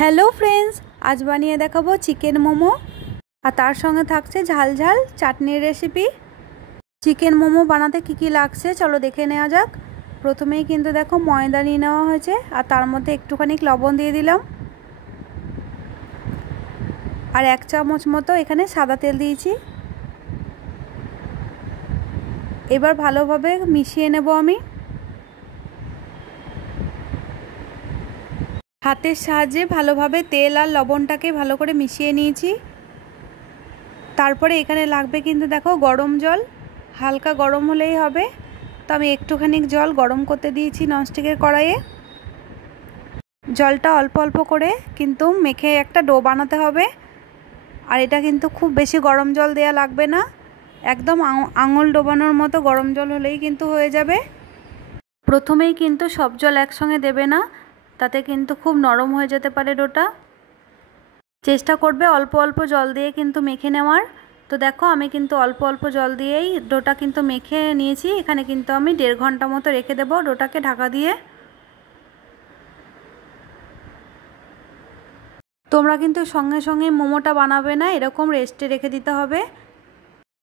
Hello friends, আজ বানিয়ে দেখাবো চিকেন মোমো আর তার সঙ্গে থাকছে ঝাল ঝাল চাটনির রেসিপি। চিকেন মোমো বানাতে কি কি লাগছে চলো দেখে নেওয়া যাক। প্রথমেই কিন্তু দেখো ময়দা নিয়ে নেওয়া হয়েছে আর তার মধ্যে একটুখানি লবণ দিয়ে দিলাম আর 1 চামচ মতো এখানে সাদা তেল দিয়েছি। এবার ভালোভাবে মিশিয়ে নেব আমি। হাতের সাহায্যে ভালোভাবে তেল আর লবণটাকে ভালো করে মিশিয়ে নিয়েছি। তারপরে এখানে লাগবে কিন্তু দেখো গরম জল, হালকা গরম হলেই হবে। তো আমি একটুখানি জল গরম করতে দিয়েছি ননস্টিকের কড়াইয়ে। জলটা অল্প অল্প করে কিন্তু মেখে একটা ডো বানাতে হবে। আর এটা কিন্তু খুব বেশি গরম জল দেয়া লাগবে না, একদম আঙুল ডোবানোর মতো গরম জল হলেই কিন্তু হয়ে যাবে। প্রথমেই কিন্তু সব জল একসঙ্গে দেবে না, তাতে কিন্তু খুব নরম হয়ে যেতে পারে ডোটা। চেষ্টা করবে অল্প অল্প জল দিয়ে কিন্তু মেখে নেওয়ার। তো দেখো আমি কিন্তু অল্প অল্প জল দিয়েই ডোটা কিন্তু মেখে নিয়েছি। এখানে কিন্তু আমি 1.5 ঘন্টা মতো রেখে দেবো ডোটাকে ঢাকা দিয়ে। তোমরা কিন্তু সঙ্গে সঙ্গে মোমোটা বানাবে না, এরকম রেস্টে রেখে দিতে হবে।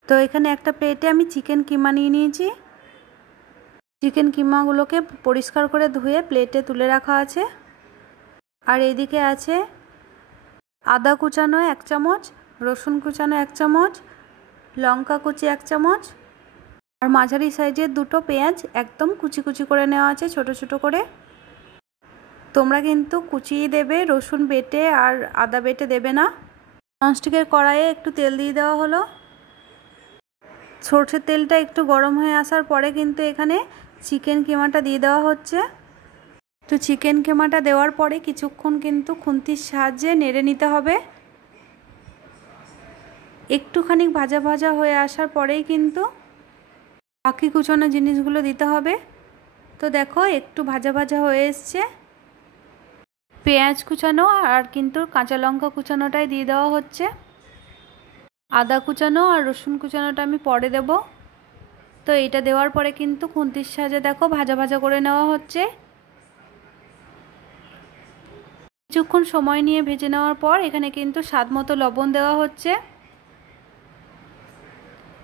তো এখানে একটা প্লেটে আমি চিকেন কিমা নিয়ে নিয়েছি। চিকেন কিমাগুলোকে পরিষ্কার করে ধুয়ে প্লেটে তুলে রাখা আছে। আর এইদিকে আছে আদা কুচানো 1 চামচ, রসুন কুচানো 1 চামচ, লঙ্কা কুচি 1 চামচ আর মাঝারি সাইজের 2টো পেঁয়াজ একদম কুচি কুচি করে নেওয়া আছে ছোট ছোট করে। তোমরা কিন্তু কুচিয়ে দেবে, রসুন বেটে আর আদা বেটে দেবে না। ননস্টিকের কড়াইয়ে একটু তেল দিয়ে দেওয়া হলো। সরষের তেলটা একটু গরম হয়ে আসার পরে কিন্তু এখানে চিকেন কিমাটা দিয়ে দেওয়া হচ্ছে। তো চিকেন কিমাটা দেওয়ার পরে কিছুক্ষণ কিন্তু খুন্তির সাহায্যে নেড়ে নিতে হবে। একটুখানি ভাজা ভাজা হয়ে আসার পরেই কিন্তু বাকি কুচানো জিনিসগুলো দিতে হবে। তো দেখো একটু ভাজা ভাজা হয়ে এসছে। পেঁয়াজ কুচানো আর কিন্তু কাঁচা লঙ্কা কুচানোটাই দিয়ে দেওয়া হচ্ছে। আদা কুচানো আর রসুন কুচানোটা আমি পরে দেব। তো এটা দেওয়ার পরে কিন্তু খুন্তির সাহায্যে দেখো ভাজা ভাজা করে নেওয়া হচ্ছে। কিছুক্ষণ সময় নিয়ে ভেজে নেওয়ার পর এখানে কিন্তু স্বাদ মতো লবণ দেওয়া হচ্ছে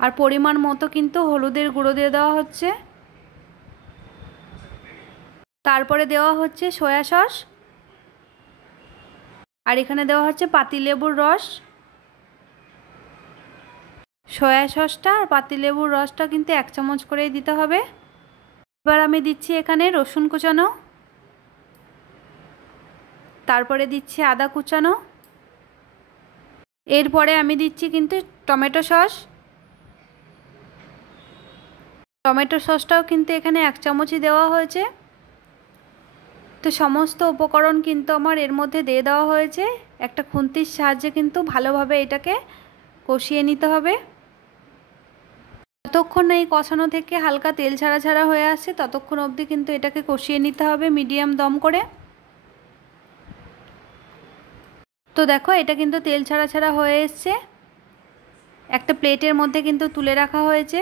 আর পরিমাণ মতো কিন্তু হলুদের গুঁড়ো দিয়ে দেওয়া হচ্ছে। তারপরে দেওয়া হচ্ছে সয়া সস আর এখানে দেওয়া হচ্ছে পাতিলেবুর রস। সয়া সসটা আর পাতিলেবুর রসটা কিন্তু 1 চামচ করেই দিতে হবে। এবার আমি দিচ্ছি এখানে রসুন কুচানো, তারপরে দিচ্ছি আদা কুচানো, এরপরে আমি দিচ্ছি কিন্তু টমেটো সস। টমেটো সসটাও কিন্তু এখানে 1 চামচই দেওয়া হয়েছে। তো সমস্ত উপকরণ কিন্তু আমার এর মধ্যে দিয়ে দেওয়া হয়েছে। একটা খুন্তির সাহায্যে কিন্তু ভালোভাবে এটাকে কষিয়ে নিতে হবে। যতক্ষণ এই কষানো থেকে হালকা তেল ছাড়া ছাড়া হয়ে আসছে ততক্ষণ অবধি কিন্তু এটাকে কষিয়ে নিতে হবে মিডিয়াম দম করে। তো দেখো এটা কিন্তু তেল ছাড়া ছাড়া হয়ে এসছে। একটা প্লেটের মধ্যে কিন্তু তুলে রাখা হয়েছে।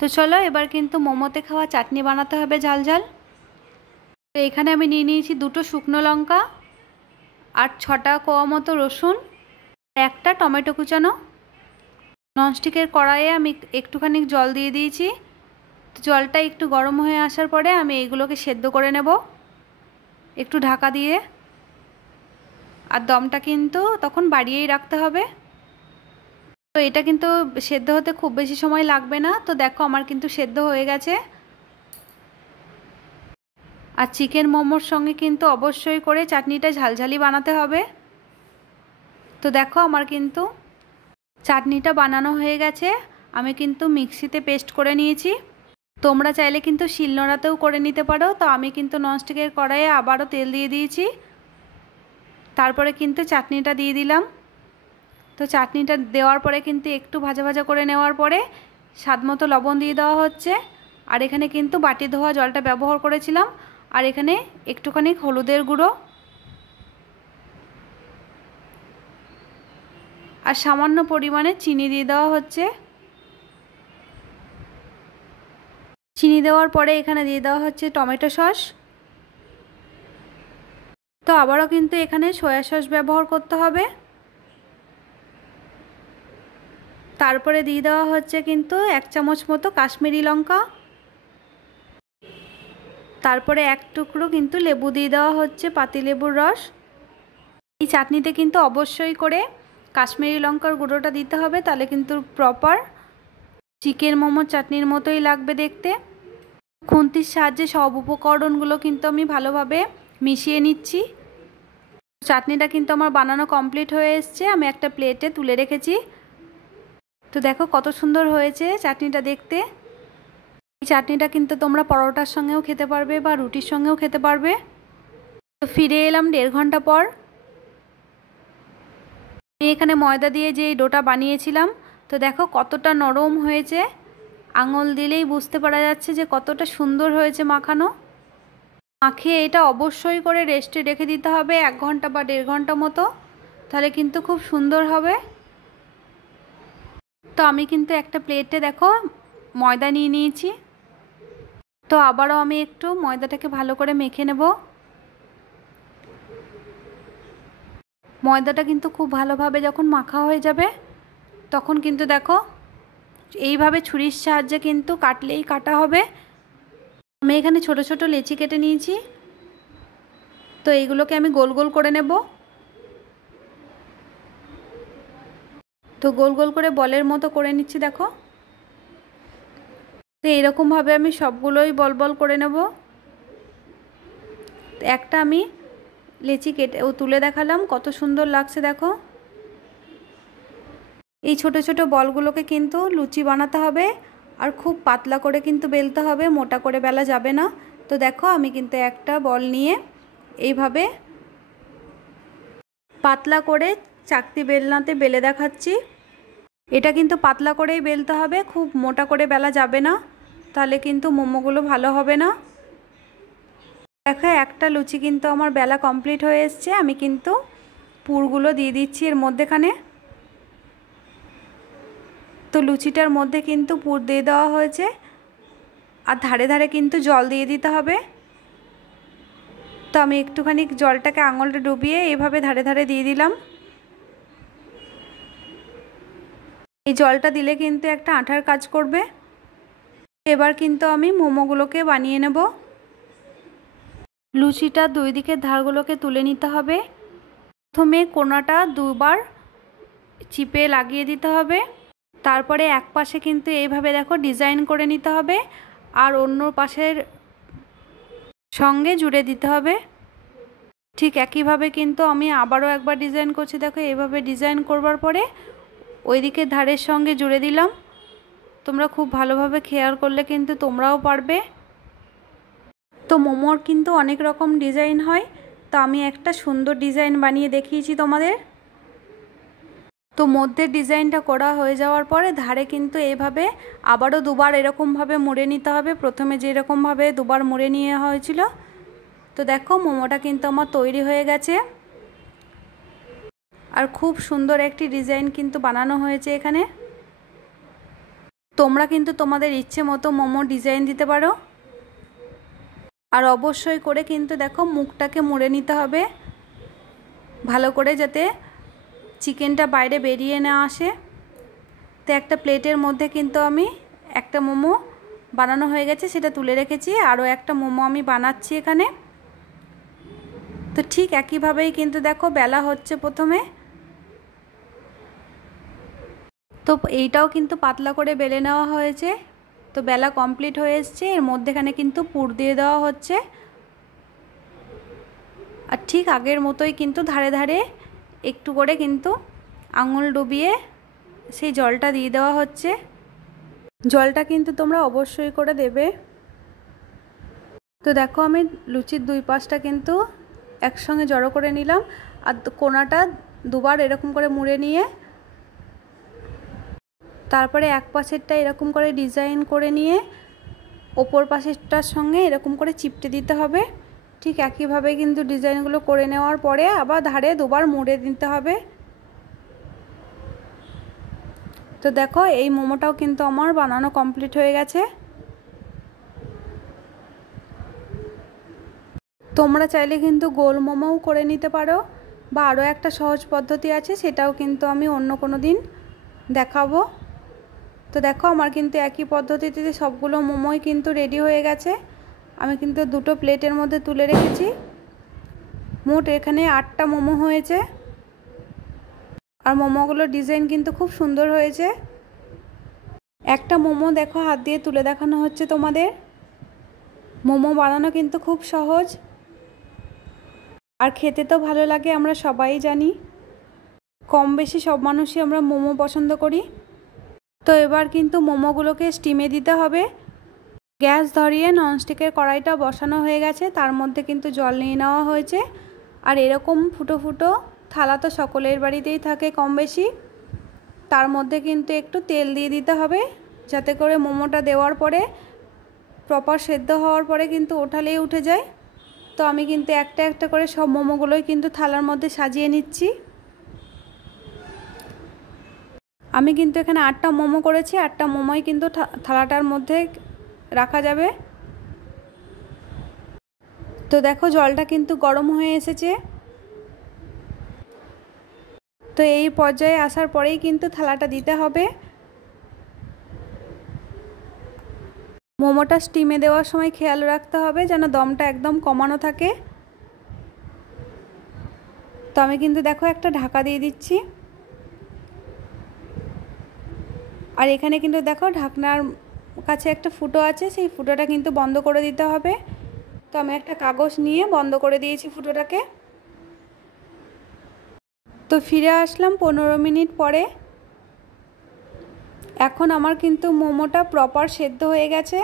তো চলো এবার কিন্তু মোমোতে খাওয়া চাটনি বানাতে হবে ঝাল ঝাল। তো এখানে আমি নিয়ে নিয়েছি 2টো শুকনো লঙ্কা আর 6টা কোয়া মতো রসুন, একটা টমেটো কুচানো। ননস্টিকের কড়াইয়ে আমি একটুখানি জল দিয়ে দিয়েছি। জলটা একটু গরম হয়ে আসার পরে আমি এইগুলোকে সেদ্ধ করে নেব একটু ঢাকা দিয়ে। আর দমটা কিন্তু তখন বাড়িয়েই রাখতে হবে। তো এটা কিন্তু সেদ্ধ হতে খুব বেশি সময় লাগবে না। তো দেখো আমার কিন্তু সেদ্ধ হয়ে গেছে। আর চিকেন মোমোর সঙ্গে কিন্তু অবশ্যই করে চাটনিটা ঝালঝালি বানাতে হবে। তো দেখো আমার কিন্তু চাটনিটা বানানো হয়ে গেছে। আমি কিন্তু মিক্সিতে পেস্ট করে নিয়েছি। তোমরা চাইলে কিন্তু শিলনোড়াতেও করে নিতে পারো। তো আমি কিন্তু ননস্টিকের কড়াইয়ে আবারও তেল দিয়ে দিয়েছি। তারপরে কিন্তু চাটনিটা দিয়ে দিলাম। তো চাটনিটা দেওয়ার পরে কিন্তু একটু ভাজা ভাজা করে নেওয়ার পরে স্বাদ মতো লবণ দিয়ে দেওয়া হচ্ছে। আর এখানে কিন্তু বাটি ধোয়া জলটা ব্যবহার করেছিলাম। আর এখানে একটুখানি হলুদের গুঁড়ো আর সামান্য পরিমাণে চিনি দিয়ে দেওয়া হচ্ছে। চিনি দেওয়ার পরে এখানে দিয়ে দেওয়া হচ্ছে টমেটো সস। তো আবারও কিন্তু এখানে সয়া সস ব্যবহার করতে হবে। তারপরে দিয়ে দেওয়া হচ্ছে কিন্তু 1 চামচ মতো কাশ্মীরি লঙ্কা। তারপরে 1 টুকরো কিন্তু লেবু দিয়ে দেওয়া হচ্ছে, পাতিলেবুর রস। এই চাটনিতে কিন্তু অবশ্যই করে কাশ্মীরি লঙ্কার গুঁড়োটা দিতে হবে, তাহলে কিন্তু প্রপার চিকেন মোমো চাটনির মতোই লাগবে দেখতে। খুন্তির সাহায্যে সব উপকরণগুলো কিন্তু আমি ভালোভাবে মিশিয়ে নিচ্ছি। চাটনিটা কিন্তু আমার বানানো কমপ্লিট হয়ে এসছে, আমি একটা প্লেটে তুলে রেখেছি। তো দেখো কত সুন্দর হয়েছে চাটনিটা দেখতে। এই চাটনিটা কিন্তু তোমরা পরোটার সঙ্গেও খেতে পারবে বা রুটির সঙ্গেও খেতে পারবে। তো ফিরে এলাম 1.5 ঘন্টা পর। আমি এখানে ময়দা দিয়ে যে ডোটা বানিয়েছিলাম, তো দেখো কতটা নরম হয়েছে, আঙুল দিলেই বুঝতে পারা যাচ্ছে যে কতটা সুন্দর হয়েছে মাখানো। মাখিয়ে এটা অবশ্যই করে রেস্টে রেখে দিতে হবে 1 ঘন্টা বা 1.5 ঘন্টা মতো, তাহলে কিন্তু খুব সুন্দর হবে। তো আমি কিন্তু একটা প্লেটে দেখো ময়দা নিয়ে নিয়েছি। তো আবারও আমি একটু ময়দাটাকে ভালো করে মেখে নেব। ময়দাটা কিন্তু খুব ভালোভাবে যখন মাখা হয়ে যাবে, তখন কিন্তু দেখো এইভাবে ছুরির সাহায্যে কিন্তু কাটলেই কাটা হবে। আমি এখানে ছোট ছোট লেচি কেটে নিয়েছি। তো এইগুলোকে আমি গোল গোল করে নেব। তো গোল গোল করে বলের মতো করে নিচ্ছি দেখো। তো এইরকমভাবে আমি সবগুলোই বল বল করে নেব। একটা আমি লেচি কেটে তুলে দেখালাম, কত সুন্দর লাগছে দেখো। এই ছোট ছোট বলগুলোকে কিন্তু লুচি বানাতে হবে, আর খুব পাতলা করে কিন্তু বেলতে হবে, মোটা করে বেলা যাবে না। তো দেখো আমি কিন্তু একটা বল নিয়ে এইভাবে পাতলা করে চাকতি বেলনাতে বেলে দেখাচ্ছি। এটা কিন্তু পাতলা করেই বেলতে হবে, খুব মোটা করে বেলা যাবে না, তাহলে কিন্তু মোমোগুলো ভালো হবে না। দেখো একটা লুচি কিন্তু আমার বেলা কমপ্লিট হয়ে এসছে। আমি কিন্তু পুরগুলো দিয়ে দিচ্ছি এর মধ্যেখানে। তো লুচিটার মধ্যে কিন্তু পুর দিয়ে দেওয়া হয়েছে, আর ধারে ধারে কিন্তু জল দিয়ে দিতে হবে। তো আমি একটুখানি জলটাকে আঙুলটা ডুবিয়ে এইভাবে ধারে ধারে দিয়ে দিলাম। এই জলটা দিলে কিন্তু একটা আঠার কাজ করবে। এবার কিন্তু আমি মোমোগুলোকে বানিয়ে নেব। লুচিটা দুই দিকের ধারগুলোকে তুলে নিতে হবে। প্রথমে কোণাটা 2 বার চিপে লাগিয়ে দিতে হবে। তারপরে এক পাশে কিন্তু এইভাবে দেখো ডিজাইন করে নিতে হবে, আর অন্য পাশের সঙ্গে জুড়ে দিতে হবে। ঠিক একইভাবে কিন্তু আমি আবারও একবার ডিজাইন করছি দেখো। এইভাবে ডিজাইন করবার পরে ওই দিকের ধারের সঙ্গে জুড়ে দিলাম। তোমরা খুব ভালোভাবে খেয়াল করলে কিন্তু তোমরাও পারবে। তো মোমোর কিন্তু অনেক রকম ডিজাইন হয়, তো আমি একটা সুন্দর ডিজাইন বানিয়ে দেখিয়েছি তোমাদের। তো মধ্যের ডিজাইনটা করা হয়ে যাওয়ার পরে ধারে কিন্তু এইভাবে আবারও 2 বার এরকমভাবে মুড়ে নিতে হবে, প্রথমে যেরকমভাবে 2 বার মুড়ে নিয়ে হয়েছিল। তো দেখো মোমোটা কিন্তু আমার তৈরি হয়ে গেছে, আর খুব সুন্দর একটি ডিজাইন কিন্তু বানানো হয়েছে এখানে। তোমরা কিন্তু তোমাদের ইচ্ছে মতো মোমো ডিজাইন দিতে পারো। আর অবশ্যই করে কিন্তু দেখো মুখটাকে মুড়ে নিতে হবে ভালো করে, যাতে চিকেনটা বাইরে বেরিয়ে না আসে। তো একটা প্লেটের মধ্যে কিন্তু আমি একটা মোমো বানানো হয়ে গেছে, সেটা তুলে রেখেছি। আরও একটা মোমো আমি বানাচ্ছি এখানে। তো ঠিক একইভাবেই কিন্তু দেখো বেলা হচ্ছে প্রথমে। তো এইটাও কিন্তু পাতলা করে বেলে নেওয়া হয়েছে। তো বেলা কমপ্লিট হয়ে এসছে। এর মধ্যেখানে কিন্তু পুর দিয়ে দেওয়া হচ্ছে, আর ঠিক আগের মতোই কিন্তু ধারে ধারে একটু করে কিন্তু আঙুল ডুবিয়ে সেই জলটা দিয়ে দেওয়া হচ্ছে। জলটা কিন্তু তোমরা অবশ্যই করে দেবে। তো দেখো আমি লুচির 2 পাশটা কিন্তু একসঙ্গে জড়ো করে নিলাম, আর কোণাটা 2 বার এরকম করে মুড়ে নিয়ে তারপরে এক পাশেরটা এরকম করে ডিজাইন করে নিয়ে ওপর পাশেরটার সঙ্গে এরকম করে চিপটে দিতে হবে। ঠিক একইভাবে কিন্তু ডিজাইনগুলো করে নেওয়ার পরে আবার ধারে 2 বার মুড়ে দিতে হবে। তো দেখো এই মোমোটাও কিন্তু আমার বানানো কমপ্লিট হয়ে গেছে। তো তোমরা চাইলে কিন্তু গোল মোমোও করে নিতে পারো, বা আরও একটা সহজ পদ্ধতি আছে, সেটাও কিন্তু আমি অন্য কোনো দিন দেখাবো। তো দেখো আমার কিন্তু একই পদ্ধতিতে সবগুলো মোমোই কিন্তু রেডি হয়ে গেছে। আমি কিন্তু দুটো প্লেটের মধ্যে তুলে রেখেছি। মোট এখানে 8টা মোমো হয়েছে, আর মোমোগুলোর ডিজাইন কিন্তু খুব সুন্দর হয়েছে। একটা মোমো দেখো হাত দিয়ে তুলে দেখানো হচ্ছে তোমাদের। মোমো বানানো কিন্তু খুব সহজ, আর খেতে তো ভালো লাগে, আমরা সবাই জানি। কম বেশি সব মানুষই আমরা মোমো পছন্দ করি। তো এবার কিন্তু মোমোগুলোকে স্টিমে দিতে হবে। গ্যাস ধরিয়ে ননস্টিকের কড়াইটা বসানো হয়ে গেছে, তার মধ্যে কিন্তু জল নিয়ে নেওয়া হয়েছে। আর এরকম ফুটো ফুটো থালা তো সকলের বাড়িতেই থাকে কম বেশি। তার মধ্যে কিন্তু একটু তেল দিয়ে দিতে হবে, যাতে করে মোমোটা দেওয়ার পরে প্রপার সেদ্ধ হওয়ার পরে কিন্তু ওঠালেই উঠে যায়। তো আমি কিন্তু একটা একটা করে সব মোমোগুলোই কিন্তু থালার মধ্যে সাজিয়ে নিচ্ছি। আমি কিন্তু এখানে 8টা মোমো করেছি, 8টা মোমোই কিন্তু থালাটার মধ্যে রাখা যাবে। তো দেখো জলটা কিন্তু গরম হয়ে এসেছে। তো এই পর্যায়ে আসার পরেই কিন্তু থালাটা দিতে হবে। মোমোটা স্টিমে দেওয়ার সময় খেয়াল রাখতে হবে যেন দমটা একদম কমানো থাকে। তো আমি কিন্তু দেখো একটা ঢাকা দিয়ে দিচ্ছি। আর এখানে কিন্তু দেখো ঢাকনার কাছে একটা ফুটো আছে, সেই ফুটোটা কিন্তু বন্ধ করে দিতে হবে। তো আমি একটা কাগজ নিয়ে বন্ধ করে দিয়েছি ফুটোটাকে। তো ফিরে আসলাম 15 মিনিট পরে। এখন আমার কিন্তু মোমোটা প্রপার সেদ্ধ হয়ে গেছে।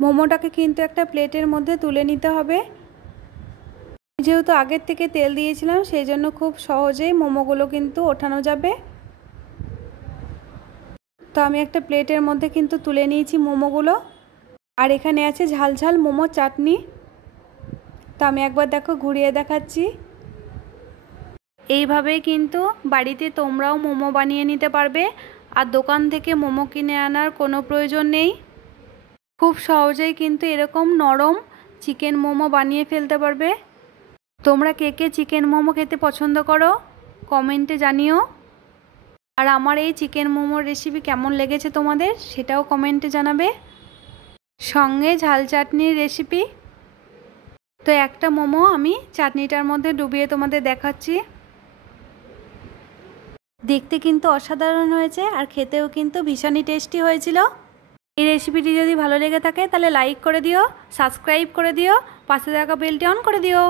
মোমোটাকে কিন্তু একটা প্লেটের মধ্যে তুলে নিতে হবে। যেহেতু আগের থেকে তেল দিয়েছিলাম, সেই জন্য খুব সহজেই মোমোগুলো কিন্তু ওঠানো যাবে। তো আমি একটা প্লেটের মধ্যে কিন্তু তুলে নিয়েছি মোমোগুলো। আর এখানে আছে ঝাল ঝাল মোমো চাটনি। তো আমি একবার দেখো ঘুরিয়ে দেখাচ্ছি। এইভাবেই কিন্তু বাড়িতে তোমরাও মোমো বানিয়ে নিতে পারবে, আর দোকান থেকে মোমো কিনে আনার কোনো প্রয়োজন নেই। খুব সহজেই কিন্তু এরকম নরম চিকেন মোমো বানিয়ে ফেলতে পারবে। তোমরা কে কে চিকেন মোমো খেতে পছন্দ করো কমেন্টে জানিও। আর আমার এই চিকেন মোমোর রেসিপি কেমন লেগেছে তোমাদের, সেটাও কমেন্টে জানাবে। সঙ্গে ঝাল চাটনির রেসিপি। তো একটা মোমো আমি চাটনিটার মধ্যে ডুবিয়ে তোমাদের দেখাচ্ছি। দেখতে কিন্তু অসাধারণ হয়েছে, আর খেতেও কিন্তু ভীষণই টেস্টি হয়েছিল। এই রেসিপিটি যদি ভালো লেগে থাকে তাহলে লাইক করে দিও, সাবস্ক্রাইব করে দিও, পাশে থাকা বেলটি অন করে দিও।